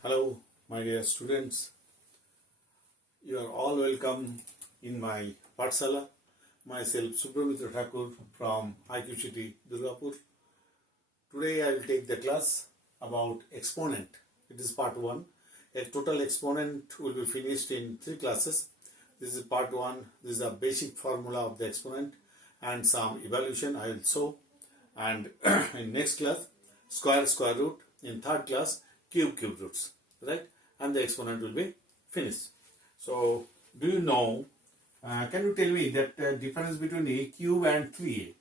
Hello, my dear students. You are all welcome in my Patsala. Myself, Subramitra Thakur from IQ City, Durgapur. Today I will take the class about exponent. It is part 1. A total exponent will be finished in 3 classes. This is part 1. This is a basic formula of the exponent and some evaluation I will show. And in next class, square root. In third class, cube roots, right? And the exponent will be finished. So, do you know, can you tell me that difference between a cube and 3a?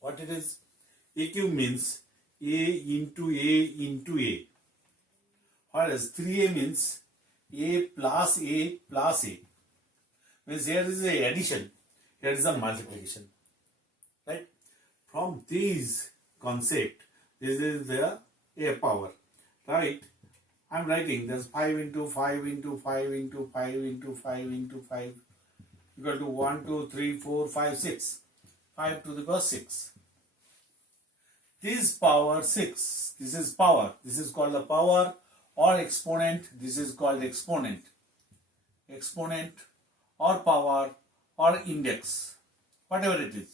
What it is? A cube means a into a, whereas 3a means a plus a plus a. Means here is a addition, here is a multiplication, right? From these concept, this is the a power, right? I am writing this 5 into 5 into 5 into 5 into 5 into 5 equal to 1, 2, 3, 4, 5, 6. 5 to the power 6. This power 6, this is power. This is called the power or exponent. This is called exponent. Exponent or power or index, whatever it is.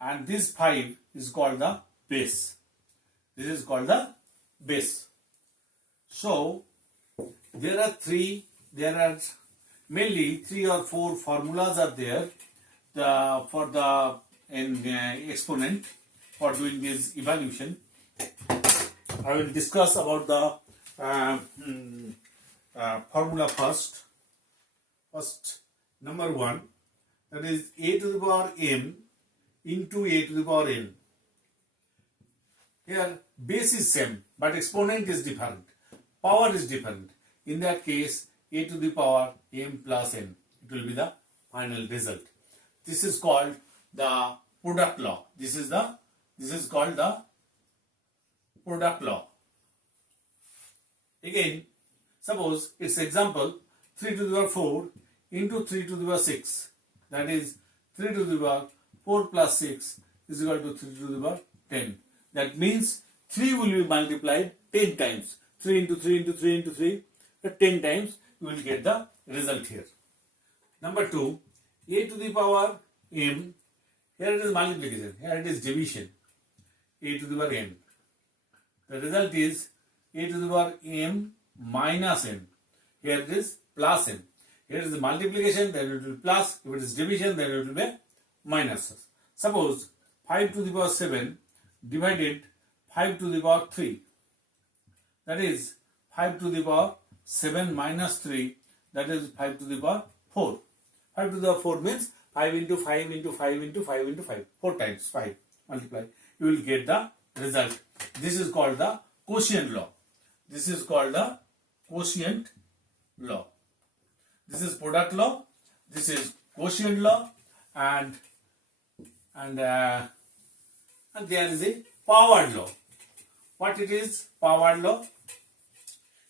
And this 5 is called the base. This is called the base. So, there are mainly 3 or 4 formulas are there for the exponent for doing this evaluation. I will discuss about the formula first. First, number 1, that is a to the power m into a to the power n. Here, base is same, but exponent is different. Power is different. In that case, a to the power m plus n. It will be the final result. This is called the product law. This is called the product law. Again, suppose its example 3 to the power 4 into 3 to the power 6. That is 3 to the power 4 plus 6 is equal to 3 to the power 10. That means 3 will be multiplied 10 times. 3 into 3 into 3 into 3. 10 times you will get the result here. Number 2, a to the power m. Here it is multiplication. Here it is division. A to the power n. The result is a to the power m minus n. Here it is plus n. Here is the multiplication, then it will be plus. If it is division, then it will be minus. Suppose 5 to the power 7 divided 5 to the power 3. That is 5 to the power 7 minus 3. That is 5 to the power 4. 5 to the power 4 means 5 into 5 into 5 into 5 into 5. 4 times 5 multiply. You will get the result. This is called the quotient law. This is called the quotient law. This is product law. This is quotient law. And there is a power law. What it is? Power law.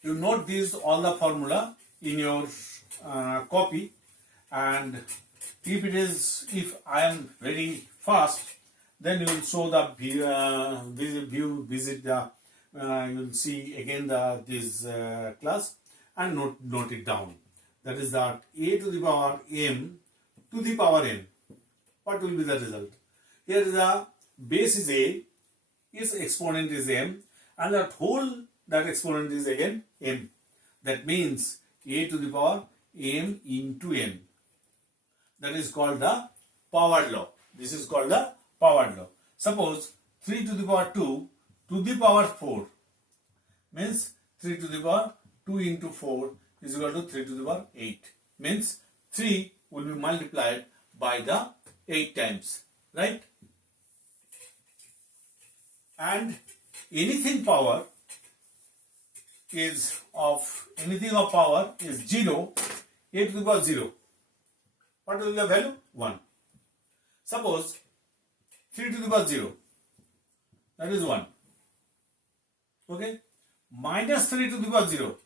You note these all the formula in your copy, and if I am very fast, then you will show the visit the you will see again this class and note it down. That is that a to the power m to the power n. What will be the result? Here is the base is a, its exponent is m, and that exponent is again m. That means a to the power m into n. That is called the power law. This is called the power law. Suppose 3 to the power 2 to the power 4 means 3 to the power 2 into 4 is equal to 3 to the power 8. Means 3 will be multiplied by the 8 times. Right? And anything of power is 0, a to the power 0. What will be the value? 1. Suppose 3 to the power 0. That is 1. Okay? Minus 3 to the power 0.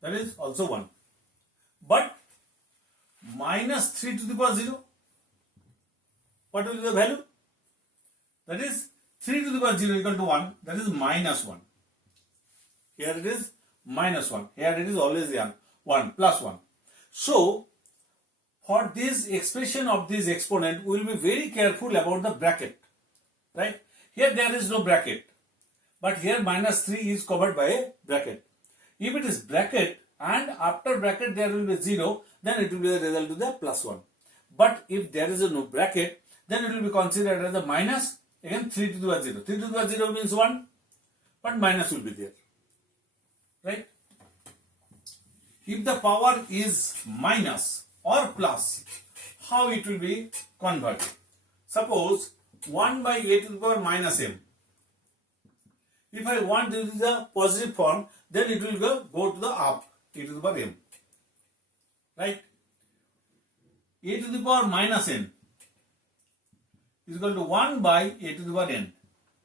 That is also 1. But minus 3 to the power 0. What will be the value? That is 3 to the power 0 equal to 1. That is minus 1. Here it is minus 1. Here it is always 1 plus 1. So, for this expression of this exponent, we will be very careful about the bracket. Right? Here there is no bracket. But here minus 3 is covered by a bracket. If it is bracket and after bracket there will be 0, then it will be the result to the plus 1. But if there is no bracket, then it will be considered as a minus, again 3 to the power 0. 3 to the power 0 means 1, but minus will be there. Right? If the power is minus or plus, how it will be converted? Suppose 1 by a to the power minus m. If I want to use the positive form, then it will go to the up, a to the power m. Right? A to the power minus n is equal to 1 by a to the power n.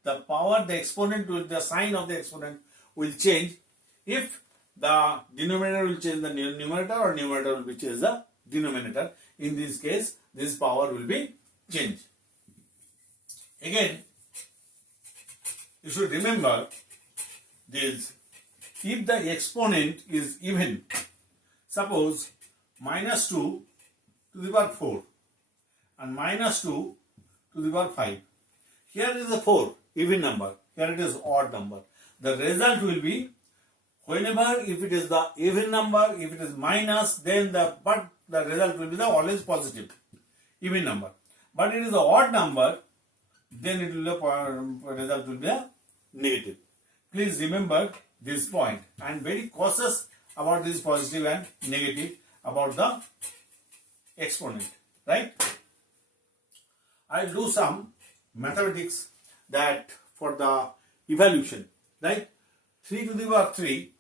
The power, the exponent, the sign of the exponent will change if the denominator will change the numerator or numerator will be change the denominator. In this case, this power will be changed. Again, you should remember this. If the exponent is even, suppose minus 2 to the power 4 and minus 2 to the power 5. Here is the 4, even number. Here it is odd number. The result will be, whenever if it is the even number, if it is minus, then the result will be the always positive, even number. But it is the odd number, then it will the result will be a negative. Please remember this point and very cautious about this positive and negative about the exponent. Right? I will do some mathematics that for the evaluation. Right? 3 to the power 3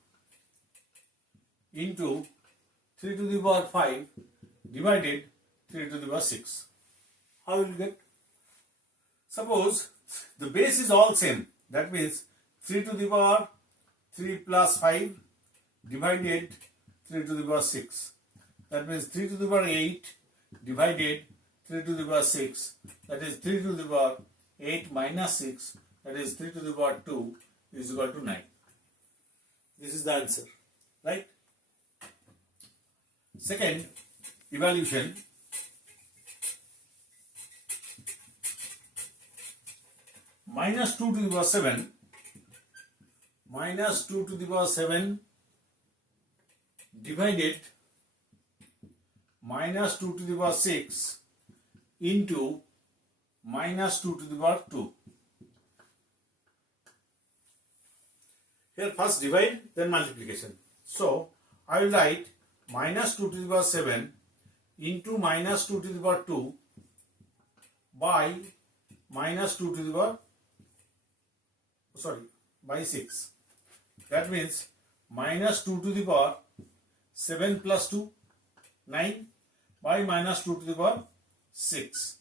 into 3 to the power 5 divided 3 to the power 6. How will you get? Suppose the base is all same. That means 3 to the power 3 plus 5 divided 3 to the power 6. That means 3 to the power 8 divided 3 to the power 6. That is 3 to the power 8 minus 6. That is 3 to the power 2 is equal to 9. This is the answer. Right? Second evaluation. Minus 2 to the power 7. Minus 2 to the power 7 divided minus 2 to the power 6 into minus 2 to the power 2. Here first divide, then multiplication. So I will write minus 2 to the power 7 into minus 2 to the power 2 by minus 2 to the power by 6. That means minus 2 to the power 7 plus 2, 9 by minus 2 to the power 6.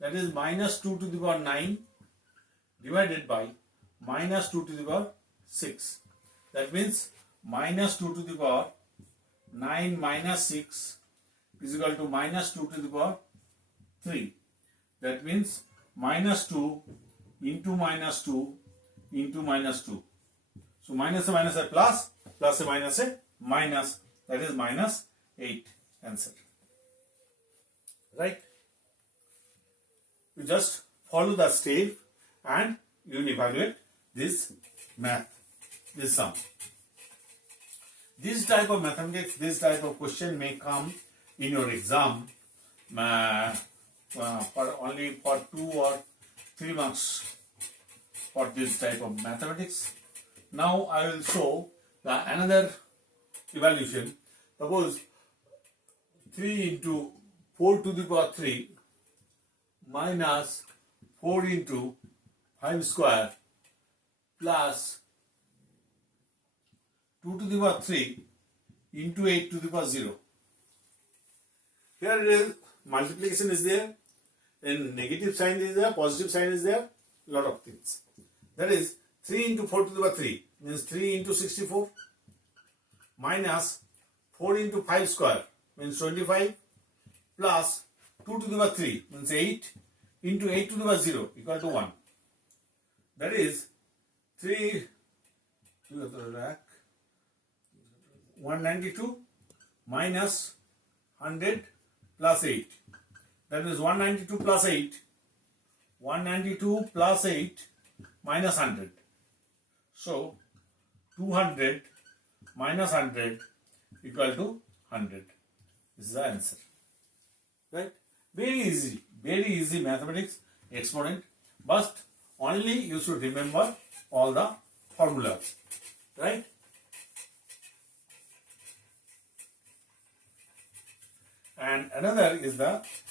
That is minus 2 to the power 9 divided by minus 2 to the power 6. That means minus 2 to the power 9 minus 6 is equal to minus 2 to the power 3. That means minus 2 into minus 2 into minus 2. So minus a minus a plus, plus a minus a minus, that is minus 8 answer. Right? You just follow the step and you will evaluate this math, this sum. This type of mathematics, this type of question may come in your exam for only for 2 or 3 marks for this type of mathematics. Now I will show another evaluation. Suppose 3 into 4 to the power 3 minus 4 into 5 square plus 2 to the power 3 into 8 to the power 0. Here it is, multiplication is there, and negative sign is there, positive sign is there, lot of things. That is 3 into 4 to the power 3 means 3 into 64 minus 4 into 5 square means 25 plus 2 to the power 3 means 8 into 8 to the power 0 equal to 1. That is 3 192 minus 100 plus 8. That is 192 plus 8. 192 plus 8 minus 100. So 200 minus 100 equal to 100. This is the answer. Right? Very easy mathematics exponent. But only you should remember all the formulas. Right? And another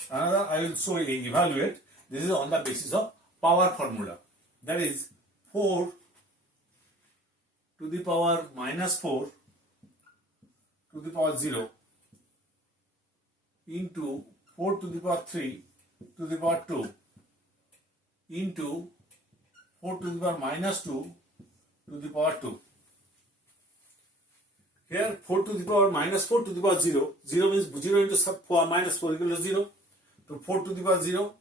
I will show you evaluate. This is on the basis of power formula. That is 4 to the power minus 4 to the power 0 into 4 to the power 3 to the power 2 into 4 to the power minus 2 to the power 2. Here 4 to the power minus 4 to the power 0. 0 means 0 into 4 minus 4 equal to 0. So 4 to the power 0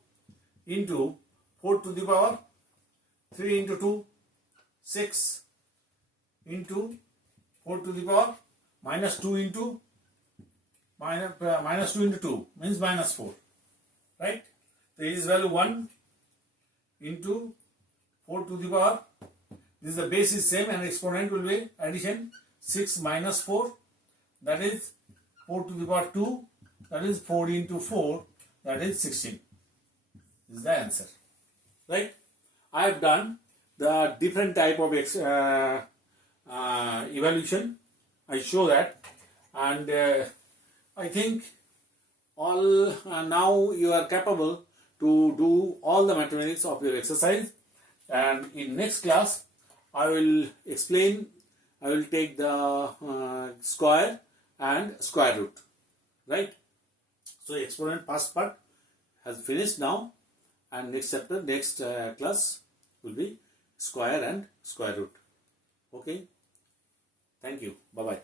into 4 to the power 3 into 2, 6 into 4 to the power minus 2 into minus 2 into 2 means minus 4. Right? So this is value 1 into 4 to the power. This is the base is same and exponent will be addition 6 minus 4, that is 4 to the power 2, that is 4 into 4, that is 16. This is the answer. Right? I have done the different type of evaluation. I show that, and I think all now you are capable to do all the mathematics of your exercise. And in next class, I will explain. I will take the square and square root. Right? So exponent first part has finished now, and next chapter, next class will be square and square root. Okay? Thank you. Bye-bye.